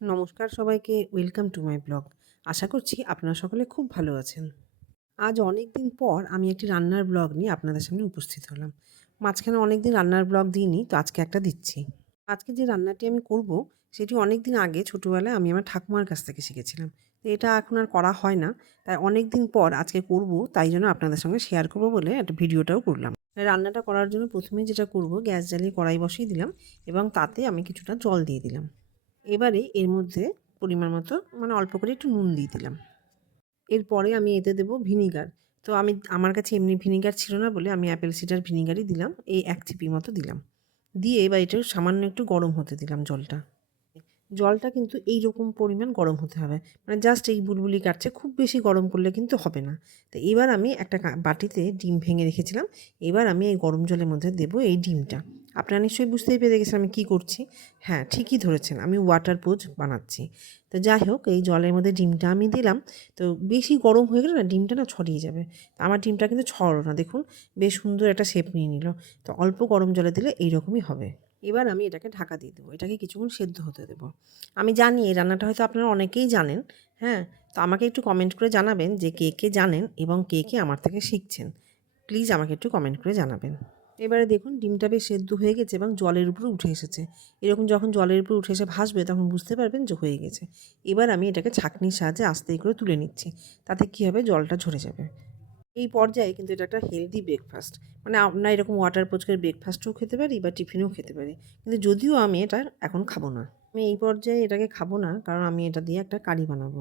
নমস্কার সবাইকে, welcome to my blog. আশা করছি আপনারা সকলে খুব ভালো আছেন। আজ অনেক দিন পর আমি একটি রান্নার ব্লগ নিয়ে আপনাদের সামনে উপস্থিত হলাম। মাঝখানে অনেক দিন রান্নার ব্লগ দিইনি, তো আজকে একটা দিচ্ছি। আজকে যে রান্নাটি আমি করব সেটি অনেক দিন আগে ছোটোবেলায় আমি আমার ঠাকুমার কাছ থেকে শিখেছিলাম। তো এটা এখন আর করা হয় না, তাই অনেক দিন পর আজকে করব, তাই জন্য আপনাদের সঙ্গে শেয়ার করব বলে একটা ভিডিওটাও করলাম। রান্নাটা করার জন্য প্রথমেই যেটা করব, গ্যাস জ্বালিয়ে কড়াই বসিয়ে দিলাম এবং তাতে আমি কিছুটা জল দিয়ে দিলাম। এবারে এর মধ্যে পরিমাণ মতো অল্প করে একটু নুন দিয়ে দিলাম। এরপরে আমি এতে দেবো ভিনিগার। তো আমার কাছে এমনি ভিনিগার ছিল না বলে আমি অ্যাপেল সিডার ভিনিগারই দিলাম। এই ১ চিপি মতো দিলাম। দিয়ে এবার এটা সামান্য একটু গরম হতে দিলাম জলটা। জলটা কিন্তু এইরকম পরিমাণ গরম হতে হবে। জাস্ট এই বুলবুলি কাটছে, খুব বেশি গরম করলে কিন্তু হবে না। তো এবার আমি একটা বাটিতে ডিম ভেঙে রেখেছিলাম। এবার আমি এই গরম জলের মধ্যে দেবো এই ডিমটা। আপনারা নিশ্চয়ই বুঝতেই পেরে গেছেন আমি কী করছি। হ্যাঁ, ঠিকই ধরেছেন, আমি ওয়াটার পোচ বানাচ্ছি। তো যাই হোক, এই জলের মধ্যে ডিমটা আমি দিলাম। তো বেশি গরম হয়ে গেলে না ডিমটা না ছড়িয়ে যাবে। আমার ডিমটা কিন্তু ছড়লো না, দেখুন বেশ সুন্দর একটা শেপ নিয়ে নিল। তো অল্প গরম জলে দিলে এইরকমই হবে। এবার আমি এটাকে ঢাকা দিয়ে দেবো, এটাকে কিছুক্ষণ সেদ্ধ হতে দেবো। আমি জানি এই রান্নাটা হয়তো আপনারা অনেকেই জানেন, হ্যাঁ? তো আমাকে একটু কমেন্ট করে জানাবেন যে কে, কে জানেন এবং কে, কে আমার থেকে শিখছেন। প্লিজ আমাকে একটু কমেন্ট করে জানাবেন। এবারে দেখুন ডিমটা বেশ সেদ্ধ হয়ে গেছে এবং জলের উপরে উঠে এসেছে। এরকম যখন জলের উপরে উঠে এসে ভাসবে তখন বুঝতে পারবেন যে হয়ে গেছে। এবার আমি এটাকে ছাঁকনির সাহায্যে আস্তে করে তুলে নিচ্ছি। তাতে কী হবে, জলটা ঝরে যাবে। এই পর্যায়ে কিন্তু এটা একটা হেলদি ব্রেকফাস্ট। আমরা এরকম ওয়াটার পোচকের ব্রেকফাস্টও খেতে পারি বা টিফিনেও খেতে পারি। কিন্তু যদিও আমি এটা এখন খাবো না। আমি এই পর্যায়ে এটাকে খাবো না, কারণ আমি এটা দিয়ে একটা কারি বানাবো।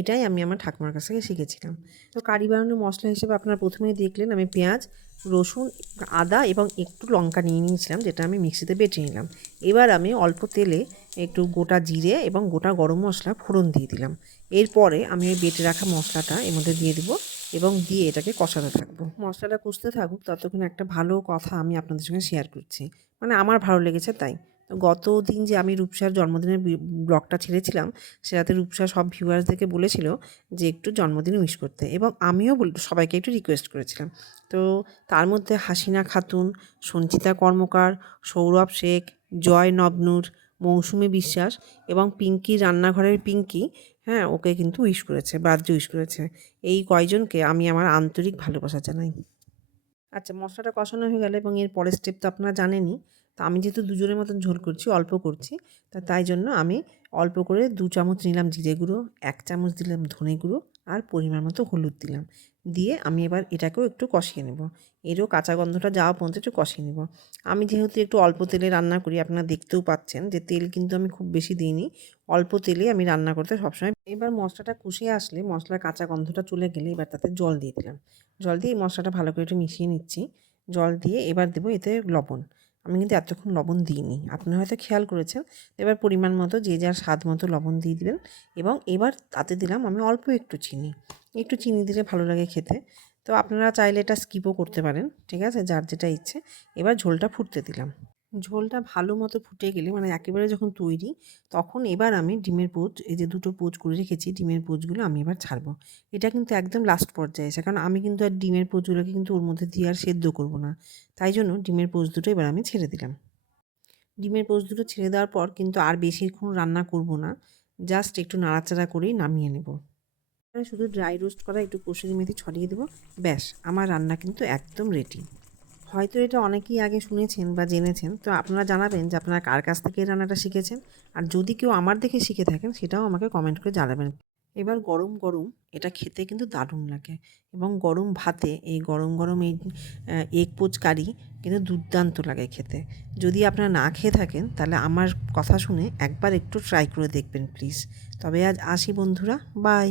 এটাই আমি আমার ঠাকুমার কাছ থেকে শিখেছিলাম। তো কারি বানানোর মশলা হিসেবে আপনারা প্রথমেই দেখলেন আমি পেঁয়াজ, রসুন, আদা এবং একটু লঙ্কা নিয়ে নিয়েছিলাম, যেটা আমি মিক্সিতে বেটে নিলাম। এবার আমি অল্প তেলে একটু গোটা জিরে এবং গোটা গরম মশলা ফোড়ন দিয়ে দিলাম। এরপরে আমি ওই বেটে রাখা মশলাটা এর মধ্যে দিয়ে দেবো এবং দিয়ে এটাকে কষাতে থাকবো। মশলাটা কষতে থাকুক, ততক্ষণ একটা ভালো কথা আমি আপনাদের সঙ্গে শেয়ার করছি। আমার ভালো লেগেছে তাই। তো গত দিন যে আমি রূপসার জন্মদিনের ব্লগটা ছেড়েছিলাম, সেটাতে রূপসা সব ভিউয়ার্সদেরকে বলেছিল যে একটু জন্মদিন উইশ করতে, এবং আমিও সবাইকে একটু রিকোয়েস্ট করেছিলাম। তো তার মধ্যে হাসিনা খাতুন, সঞ্চিতা কর্মকার, সৌরভ শেখ, জয় নবনুর, মৌসুমী বিশ্বাস এবং পিঙ্কি, রান্নাঘরের পিঙ্কি, হ্যাঁ, ওকে কিন্তু উইশ করেছে, বার্থডে উইশ করেছে। এই কয়জনকে আমি আমার আন্তরিক ভালোবাসা জানাই। আচ্ছা, মশলাটা কষানো হয়ে গেলে এবং এর পরের স্টেপ তো আপনারা জানেনই। তো আমি যেহেতু দুজনের মতন ঝোল করছি, অল্প করছি, তাই জন্য আমি অল্প করে ২ চামচ নিলাম জিরে গুঁড়ো, ১ চামচ দিলাম ধনে গুঁড়ো আর পরিমাণ মতো হলুদ দিলাম। দিয়ে আমি এবার এটাকেও একটু কষিয়ে নেব। এরও কাঁচা গন্ধটা যাওয়া পর্যন্ত একটু কষিয়ে নেব। আমি যেহেতু একটু অল্প তেলে রান্না করি, আপনারা দেখতেও পাচ্ছেন যে তেল কিন্তু আমি খুব বেশি দিইনি। অল্প তেলে আমি রান্না করতে সবসময়। এবার মশলাটা কষিয়ে আসলে, মশলার কাঁচা গন্ধটা চলে গেলে এবার তাতে জল দিয়ে দিলাম। জল দিয়ে এই মশলাটা ভালো করে একটু মিশিয়ে নিচ্ছি। জল দিয়ে এবার দেবো এতে লবণ। আমি কিন্তু এতক্ষণ লবণ দিইনি, আপনারা হয়তো খেয়াল করেছেন। এবার পরিমাণ মতো যে যার স্বাদ মতো লবণ দিয়ে দিবেন এবং এবার তাতে দিলাম আমি অল্প একটু চিনি। একটু চিনি দিলে ভালো লাগে খেতে। তো আপনারা চাইলে এটা স্কিপও করতে পারেন, ঠিক আছে? যার যেটা ইচ্ছে। এবার ঝোলটা ফুটতে দিলাম। ঝোলটা ভালো মতো ফুটে গেলে, একেবারে যখন তৈরি, তখন এবার আমি ডিমের পোচ, এই যে ২টো পোচ করে রেখেছি, ডিমের পোচগুলো আমি এবার ছাড়বো। এটা কিন্তু একদম লাস্ট পর্যায়ে এসে, কারণ আমি কিন্তু আর ডিমের পোচগুলোকে কিন্তু ওর মধ্যে দিয়ে আর সেদ্ধ করব না। তাই জন্য ডিমের পোচ দুটো এবার আমি ছেড়ে দিলাম। ডিমের পোচ দুটো ছেড়ে দেওয়ার পর কিন্তু আর বেশিক্ষণ রান্না করব না। জাস্ট একটু নাড়াচাড়া করেই নামিয়ে নেব। শুধু ড্রাই রোস্ট করা একটু কসুরি মেথি ছড়িয়ে দেবো। ব্যাস, আমার রান্না কিন্তু একদম রেডি। হয়তো এটা অনেকেই আগে শুনেছেন বা জেনেছেন। তো আপনারা জানাবেন যে আপনারা কার কাছ থেকে এই রান্নাটা শিখেছেন। আর যদি কেউ আমার দেখে শিখে থাকেন, সেটাও আমাকে কমেন্ট করে জানাবেন। এবার গরম, গরম এটা খেতে কিন্তু দারুণ লাগে এবং গরম ভাতে এই গরম, গরম এই এগ পোচ কারি কিন্তু দুর্দান্ত লাগে খেতে। যদি আপনারা না খেয়ে থাকেন, তাহলে আমার কথা শুনে একবার একটু ট্রাই করে দেখবেন প্লিজ। তবে আজ আসি বন্ধুরা, বাই।